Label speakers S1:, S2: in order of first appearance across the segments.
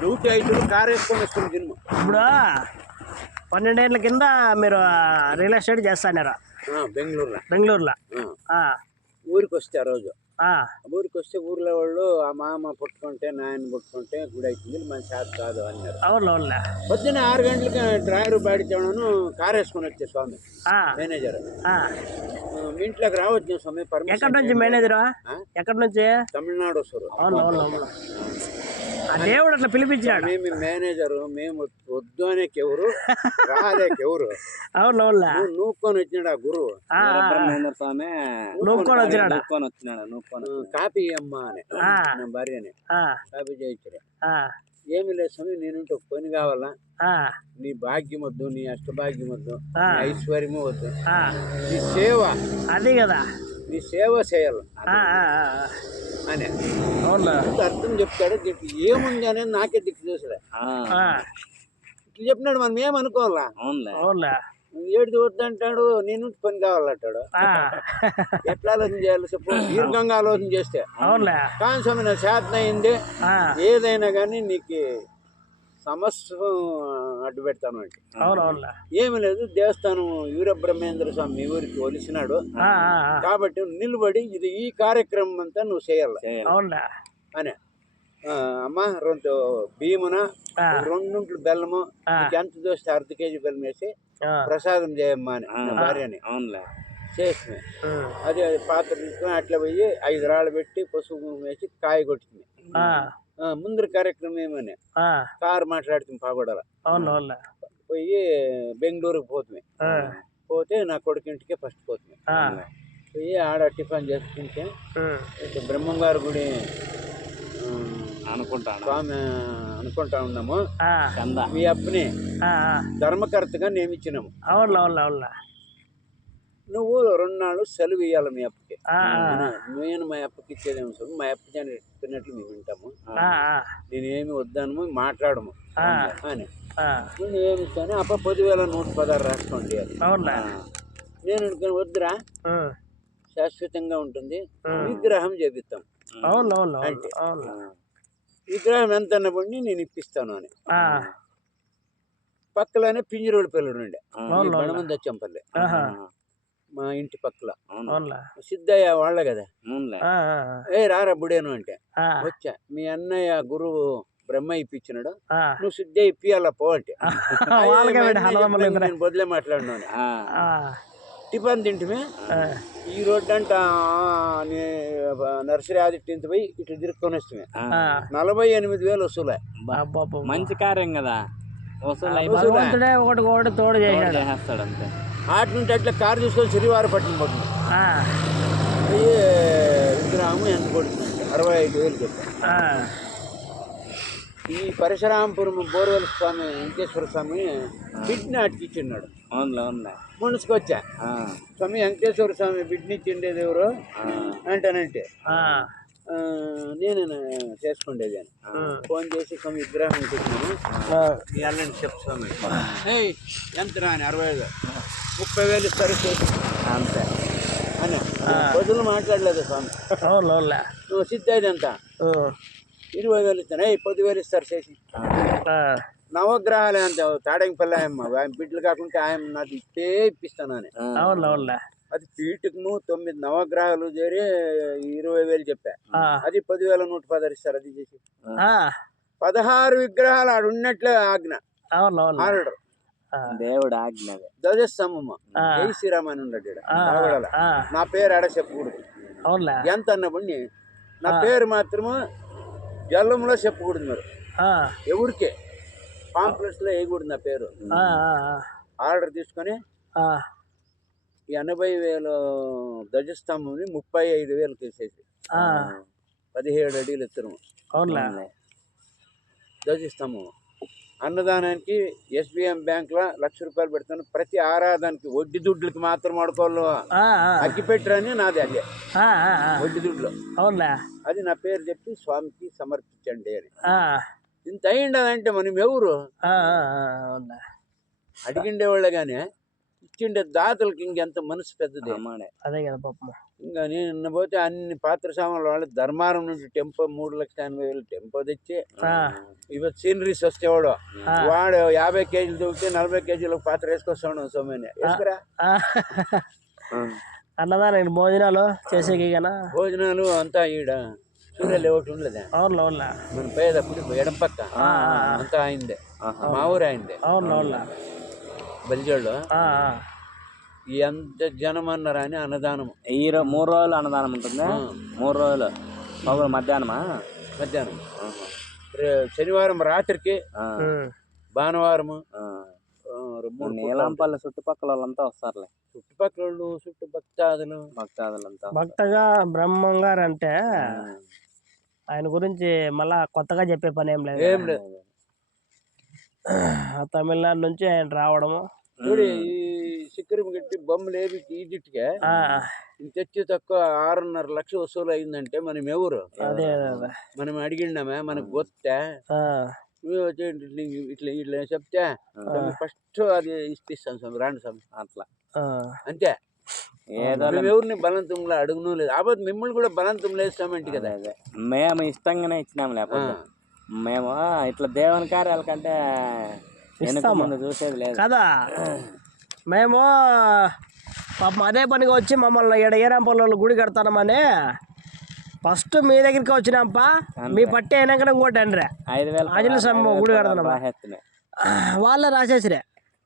S1: Duty అయితే car వేసుకొని వస్తుంది సినిమా
S2: ఇప్పుడు పన్నెండేళ్ళ కింద మీరు రియల్ ఎస్టేట్ చేస్తానారా?
S1: బెంగళూరులో.
S2: బెంగళూరులో?
S1: ఊరికి వస్తే ఆ రోజు.
S2: ఆ,
S1: ఊరికి వస్తే ఊర్లో వాళ్ళు ఆ మామ పుట్టుకుంటే నాయన పుట్టుకుంటే గుడి అవుతుంది మన చేత కాదు అన్నారు.
S2: అవును అవునులే.
S1: పొద్దున్న ఆరు గంటలకి డ్రైవర్ బాడిచ్చాను కార్ వేసుకొని వచ్చే స్వామి మేనేజర్. మీ ఇంట్లోకి రావచ్చు స్వామి
S2: ఎక్కడి నుంచి మేనేజరు? ఎక్కడి నుంచి?
S1: తమిళనాడు వస్తారు.
S2: అవును అవును దేవుడు అట్లా పిలిపించాడు
S1: మేము మేనేజరు మేము వద్దు అనేకెవరు రాలేకెవరు
S2: అవును అవునులే
S1: నువ్వు నూక్కొని వచ్చినాడు ఆ గురువు
S2: ఆ, ఆ,
S3: బ్రహ్మేంద్ర స్వామి
S2: నూక్కొని వచ్చినాడు
S3: నూక్కొని వచ్చినాడు నూక్కొని
S1: ఆ, కాపీ అమ్మ అని
S2: ఆ.
S1: నా భార్యని
S2: ఆ,
S1: కాపీ చేయించాడు
S2: ఆ,
S1: ఏమి లేదు స్వామి నేను ఒక పని కావాలా
S2: ఆ,
S1: నీ భాగ్యం వద్దు నీ అష్టభాగ్యం వద్దు
S2: ఆ.
S1: నీ ఐశ్వర్యము వద్దు
S2: ఆ.
S1: నీ సేవ
S2: అది కదా
S1: నీ సేవ చేయాలి
S2: ఆ, ఆ, ఆ,
S1: అని. అర్థం చెప్తాడు ఏముంది అనేది నాకే దిక్కు చూసాడు ఇట్లా చెప్పినాడు మనం ఏమనుకోవాలా
S3: అవునులే.
S1: ఏడిది వద్దంటాడు నేను పని కావాలంటాడు. ఎట్లా ఆలోచన చేయాలి చెప్పు? దీర్ఘంగా ఆలోచన చేస్తే.
S2: అవునులే.
S1: కానీ స్వామి నా శాతం అయింది. ఏదైనా కానీ నీకు సమస్య అడ్డు పెడతాను అంటే.
S2: అవును అవునులే
S1: ఏమి లేదు దేవస్థానం వీరబ్రహ్మేంద్ర స్వామి మీ ఊరికి ఒలిసినాడు.
S2: ఆ,
S1: కాబట్టి నిలబడి ఇది ఈ కార్యక్రమం అంతా నువ్వు చేయాలి. అని. అమ్మ రెండు బియ్యమున
S2: ఆ,
S1: రెండుంట్లు బెల్లము ఎంత దోస్తే అర్ధ కేజీ బెల్లం వేసి ప్రసాదం చేయమ్మా అని భార్యని.
S3: అవునులే.
S1: చేసింది.
S2: ఉమ్,
S1: అది అది పాత్ర తీసుకొని అట్లా పోయి ఐదు రాళ్ళు పెట్టి పసుపు వేసి కాయ కొట్టింది. ముందర కార్యక్రమం ఏమని? కారు మాట్లాడుతుంది పాగొడాల.
S2: అవును
S1: పోయి బెంగళూరుకి పోతుంది. పోతే నా కొడుకు ఇంటికే ఫస్ట్ పోతుంది. పోయి ఆడ టిఫిన్ చేసుకుంటే బ్రహ్మంగారు గుడి ఆ,
S3: అనుకుంటాను?
S1: స్వామి అనుకుంటా ఉన్నాము. మీ అప్పని ధర్మకర్తగా నియమించినాము
S2: అవునులే అవునులే అవునులే.
S1: నువ్వు రెండు నాళ్ళు సెలవు ఇవ్వాలి మీ అప్పకి. నేను మా అప్పకి ఇచ్చేదేమో స్వామి మా అప్ప నేను చెప్పినట్లు మేము వింటాము.
S2: ఆ, ఆ,
S1: నేను ఏమి వద్దాను మాట్లాడము. అని. నేను ఏమి ఇస్తాను? అప్ప పదివేల నూట పదహారు రాసుకోండి అని.
S2: అవునులే.
S1: నేను అనుకుని వద్దురా. శాశ్వతంగా ఉంటుంది. విగ్రహం చేపిస్తాం.
S2: అవును
S1: విగ్రహం ఎంత అన్నపడి నేను ఇప్పిస్తాను అని. పక్కలోనే పింజిరోడు పిల్లడు ఉండే.
S2: అవును, అవును.
S1: మా ఇంటి పక్కల. సిద్ధయ్య వాళ్ళ కదా. ఏ రారా బుడేను అంటే. వచ్చా. మీ అన్నయ్య గురువు బ్రహ్మ ఇప్పించినాడు. నువ్వు సిద్ధయ్య ఇప్పియాల పో అంటే. నేను బదులే మాట్లాడినా అని.
S3: ఆ,
S2: ఆ,
S1: టిఫిన్ తింటిమే. ఈ రోడ్డు అంట నర్సరీ ఆదిట్టింత పోయి ఇట్లా తిరుక్కొని.
S3: ఆ,
S1: నలభై ఎనిమిది వేలు వసూలే.
S3: మంచి కార్యం కదా. వసూలు
S2: ఒకటి ఒకటి తోడు చేశాడు.
S3: చేసేస్తాడు అంతే.
S1: ఆటి నుండి అట్లా కారు తీసుకొని సిరివారు పట్టిన పోతుంది విగ్రహము ఎంత పడుతుంది? అరవై ఐదు వేలు చెప్పాను
S2: ఆ,
S1: ఈ పరశురామపురం బోర్వెల్ స్వామి వెంకటేశ్వర స్వామి బిడ్ని
S3: అవునులే అవునులే.
S1: మునుసుకొచ్చా? స్వామి వెంకటేశ్వర స్వామి బిడ్ని ఇచ్చిండేది ఎవరు? అంటానంటే. నేను చేసుకుండేది అని. ఫోన్ చేసి స్వామి విగ్రహం చెప్పు స్వామి. ఏయ్ ఎంత రాని? అరవై ఐదు. ముప్పై వేలు ఇస్తారు
S3: అంతే.
S1: అని. బదులు మాట్లాడలేదు స్వామి. నువ్వు సిద్ధైదు ఎంత? ఇరవై వేలు ఇస్తాను. ఏ పదివేలు ఇస్తారు చేసి నవగ్రహాలు అంత తాడంగిపల్లి ఆయమ్మ. ఆయన బిడ్డలు కాకుంటే ఆయన నాకు ఇప్పే ఇప్పిస్తాను అని. అది పీటుకును తొమ్మిది నవగ్రహాలు చేరి ఇరవై వేలు చెప్పా. అది పదివేల నూట పదహారు ఇస్తారు అది చేసి. పదహారు విగ్రహాలు ఆడు ఉన్నట్లే ఆజ్ఞ ఆర్డర్
S3: దేవుడు ఆజ్ఞది
S1: ధ్వజస్తంభమ్మ
S2: ఆ.
S1: జై శ్రీరామ్ అని ఉన్నాడు.
S2: ఆ,
S1: నా పేరు ఆడ చెప్పకూడదు.
S2: అవునులే.
S1: ఎంత అన్నప్పుడు నా పేరు మాత్రము జల్లంలో చెప్పకూడదు మీరు. ఎవరికే? పాంప్లెట్స్లో వేయకూడదు నా పేరు. ఆర్డర్ తీసుకొని ఎనభై వేలు ధ్వజస్తంభంని ముప్పై ఐదు వేలు తీసేసి. పదిహేడు అడీలు ఎత్తురు
S2: అవునులే.
S1: ధ్వజస్తంభం. అన్నదానానికి ఎస్బిఎం బ్యాంక్లో లక్ష రూపాయలు పెడతాను. ప్రతి ఆరాధానికి వడ్డీ దుడ్లకి మాత్రం వాడుకోవాలి
S2: ఆ, ఆ,
S1: అగ్గిపెట్టరని నాది అదే. వడ్డీ దుడ్లు
S2: అవునులే.
S1: అది నా పేరు చెప్పి స్వామికి సమర్పించండి అని.
S2: ఆ,
S1: ఇంత అయిండదంటే మనం ఎవరు
S2: ఆ, ఆ, ఆ, అవునులే.
S1: అడిగిండే వాళ్ళే కానీ ఇచ్చిండే దాతలకి ఇంకెంత మనసు పెద్దది.
S2: అదే కదా పాపం.
S1: ఇంకా నేను నిన్న పోతే అన్ని పాత్ర సామాన్లు వాళ్ళు ధర్మారం నుండి టెంపో మూడు లక్షల ఎనభై వేలు టెంపో తెచ్చి
S2: ఆ,
S1: ఇవత్ సీనరీస్ వస్తేవాడు.
S2: ఆ.
S1: వాడు యాభై కేజీలు దొరికితే నలభై కేజీలకు పాత్ర వేసుకొస్తాడు సోమని వేసుకురా.
S2: ఆ. అన్నదానికి భోజనాలు చేసేకి
S1: భోజనాలు అంతా ఈడ సూర్యలు ఒకటి ఉండలేదా. మన పోయేటప్పుడు ఎడం పక్క. అంతా అయిందే మా ఊరు అయిందే బలిజోళ్ళు. ఎంత జనం అన్నారా అని అన్నదానం
S3: ఈ రో- మూడు రోజులు అన్నదానం ఉంటుందా? మూడు రోజులు. పగులు మధ్యాహ్నమా?
S1: మధ్యాహ్నం. రే- శనివారం రాత్రికి
S3: ఆ.
S1: భానువారము.
S3: ఆ.
S1: ఆ, మూడు పూటలు
S3: నీలంపల్లి చుట్టుపక్కల వాళ్ళంతా వస్తారులే.
S1: చుట్టుపక్కల వాళ్ళు చుట్టుపక్కల
S3: భక్తాదులంతా
S2: భక్తగా బ్రహ్మం గారు అంటే ఆయన గురించి మళ్ళా కొత్తగా చెప్పే పని ఏం లేదు
S1: ఏం లేదు.
S2: ఆ తమిళనాడు నుంచి ఆయన రావడము.
S1: చూడు ఈ సిక్కరం గట్టి బొమ్మలు ఏవి ఈజిప్ట్కే
S2: ఆ,
S1: ఇంత తెచ్చి తక్కువ ఆరున్నర లక్ష వసూలు అయిందంటే మనం ఎవరు?
S2: అదే అదే అదే.
S1: మనం అడిగిండామే మనకు గొత్తే. ఇట్లా ఇట్లా చెప్తే ఫస్ట్ అది ఇప్పిస్తాను స్వామి రాండి స్వామి.
S3: అట్లా.
S1: అంతే. ఎవరిని బలంతంలో అడుగును లేదు. ఆపద మిమ్మల్ని కూడా బలంతంలో వేస్తామంటే కదా.
S3: అదే మేము ఇష్టంగానే ఇచ్చినాం లేకపోతే. మేము ఇట్లా దేవుని కార్యాల కంటే వెనుక ముందు చూసేది లేదు.
S2: కదా. మేము పాపం అదే పనిగా వచ్చి మమ్మల్ని ఈడ ఏరాంపల్లి గుడి కడతానమని ఫస్ట్ మీ దగ్గరికి వచ్చినాంపా. మీ పట్టి అయినాక ఇంకోటి అండ్రే.
S3: ఐదు వేల
S2: ఆంజనేయ స్వామి గుడి కడతానమ్మా. వాళ్ళే రాసేసిరే.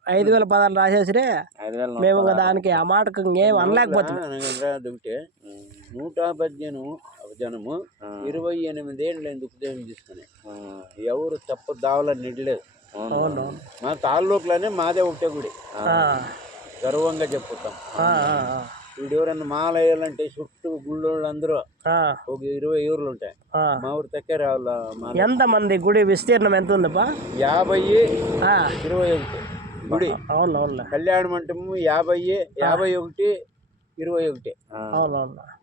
S2: ఐదు వేల పదాలు రాసేసిరే. మేము ఇంకా దానికి ఆ మాటకు ఇంకేం అనలేకపోతున్నాం.
S1: దుంటే నూట పద్దెనము జనము ఇరవై ఎనిమిది ఏళ్ళు ఎందుకు ఉదయం తీసుకుని. ఎవరు తప్పు దావలని నిడలేదు.
S3: అవును.
S2: అవును
S1: మా తాలూకులోనే మాదే ఒకటే గుడి. గర్వంగా చెప్పుతాం వీడు ఎవరన్నా మాల వేయాలంటే చుట్టూ గుళ్ళోళ్ళు అందరూ
S2: ఆ,
S1: ఒక ఇరవై ఊర్లు ఉంటాయి. మా ఊరు మా
S2: ఎంత మంది గుడి విస్తీర్ణం ఎంత ఉందిపా
S1: యాభై ఇరవై ఒకటి గుడి.
S2: అవును
S1: కళ్యాణ మంటపము యాభై యాభై ఒకటి ఇరవై ఒకటి.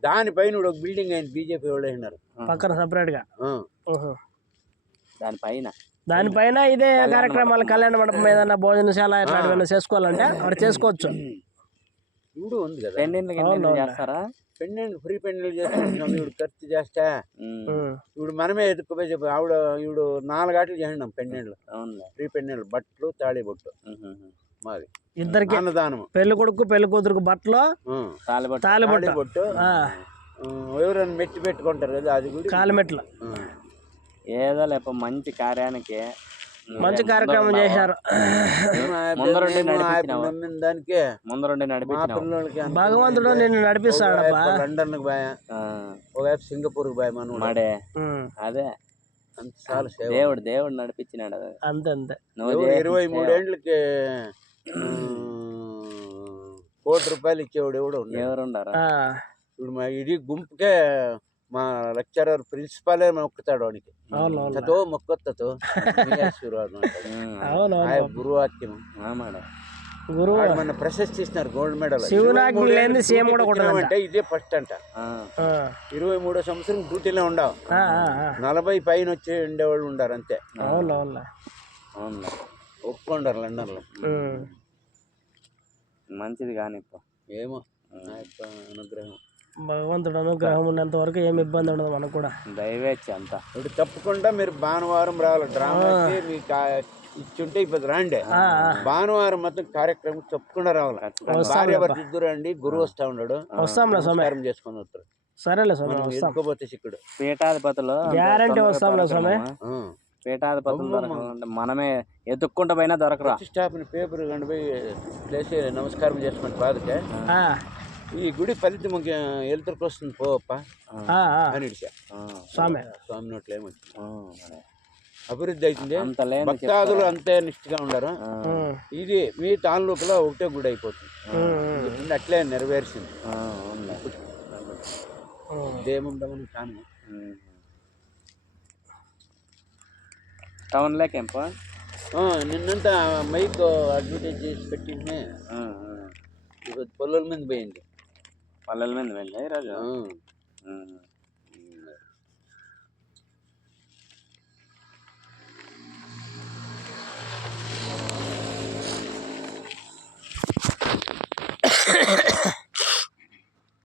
S1: దానిపైన ఒక బిల్డింగ్ అయింది బీజేపీ వాళ్ళు అయినారు
S2: పక్కన సపరేట్గా ఊహు.
S3: దానిపైన.
S2: దానిపైన ఇదే కార్యక్రమాలు కళ్యాణ మండపం ఏదైనా భోజనశాల ఇట్లాంటివన్నీ చేసుకోవాలంటే అక్కడ చేసుకోవచ్చు.
S1: ఇప్పుడు ఉంది కదా.
S3: పెండింగ్ గిన్నెలు చేస్తారా?
S1: పెండెంట్ ఫ్రీ పెండెంట్ చేస్తున్నాం ఇప్పుడు ఖర్చు చేస్తా. ఇప్పుడు మనమే ఎత్తుకుపోయి చెప్పి ఆవిడ ఇప్పుడు నాలుగు ఆటలు చేసినాం పెండెంట్లు ఫ్రీ పెండెంట్లు బట్టలు తాళి బొట్టు. మాది.
S2: ఇద్దరికి
S1: అన్నదానం.
S2: పెళ్ళి కొడుకు పెళ్ళి కూతురుకు బట్టలు
S1: తాళి బొట్టు. ఎవరైనా మెట్టి పెట్టుకుంటారు కదా అది కూడా
S2: కాలిమెట్లు.
S3: ఏదో లేప మంచి కార్యానికి
S2: మంచి కార్యక్రమం చేశారు.
S3: ముందరుండి?
S1: నమ్మిన దానికే
S3: ముందరుండి
S1: అంత
S2: భగవంతుడు. నిన్ను
S1: ఒక
S2: నడిపిస్తాడప్పా
S1: వైపు లండన్కి పోయా.
S3: ఆ,
S1: ఒక వైపు సింగపూర్కి పోయా మనోడు.
S3: మడే. అదే.
S1: అంత చాలు సేవ.
S3: దేవుడు దేవుడు నడిపించినాడు. అది
S2: అంతే అంతే.
S3: నువ్వు
S1: ఇరవై ఆ, కోటి రూపాయలు ఇచ్చేవాడు ఎవడు ఉన్నాడు.
S3: ఎవరు ఉండరు
S2: ఆ,
S1: ఇప్పుడు మా ఇడీ గుంపుకే మా లెక్చరర్ ప్రిన్సిపాలే మొక్కుతాడు వాడికి తతో మొక్కొత్తతో. గురువాక్యం. మన ప్రశస్తి ఇస్తున్నారు గోల్డ్ మెడల్.
S2: సీఎం కూడా.
S1: అంటే ఇదే ఫస్ట్ అంట. ఇరవై మూడో సంవత్సరం డ్యూటీలో ఉండవు. నలభై పైన వచ్చి ఉండేవాళ్ళు ఉండారు అంతే. ఒప్పుకుంటారు లండన్లో.
S3: మంచిది కానీ
S1: ఏమో. అనుగ్రహం.
S2: భగవంతుడు అనుగ్రహం ఉన్నంత వరకు ఏమి ఇబ్బంది ఉండదు మనకు కూడా.
S3: దైవేచ్ఛ అంతా.
S1: ఇప్పుడు తప్పకుండా మీరు భానువారం రావాలి. డ్రామాకి మీకు ఇచ్చుంటే ఇప్పుడు రాండి. భానువారం మొత్తం కార్యక్రమం తప్పకుండా రావాలి. భార్య భర్త ఇద్దరు అండి గురువు వస్తా ఉన్నాడు.
S2: వస్తాంలే స్వామి.
S1: నమస్కారం చేసుకొని వస్తారు.
S2: సరేలే స్వామి వస్తాం.
S1: ఎదుకోపోతే చిక్కుడు
S3: పీఠాధిపతులు
S2: గ్యారంటీ వస్తాంలే స్వామి.
S3: పీఠాధిపతులు దొరకాలంటే మనమే ఎత్తుక్కుంటూ పోయినా దొరకరా.
S1: స్టాఫ్ని పేపర్ కండి పోయి నమస్కారం చేసుకుని బాధకే. ఈ గుడి ఫలితం వెళ్తురికి వస్తుంది పో అప్ప
S2: ఆ, ఆ.
S1: అని ఇడిచా.
S3: ఆ,
S2: స్వామి.
S1: స్వామి నోట్లో
S3: మరి.
S1: అభివృద్ధి అవుతుంది.
S3: అంత లేని
S1: భక్తాదులు అంతే నిష్ఠగా ఉండరు. ఇది మీ తాలూకులో ఒకటే గుడి అయిపోతుంది. ఇది అట్లే నెరవేర్చింది. ఇదేముండమని కాను
S3: ఏంపో
S1: ఆ, నిన్నంతా మైక్ అడ్వర్టైజ్ చేసి పెట్టింటే ఇప్పుడు పొలాల మీద పోయింది.
S3: పల్లెల మీద వెళ్ళా ఈరోజు
S1: ఆ.
S3: ఉమ్.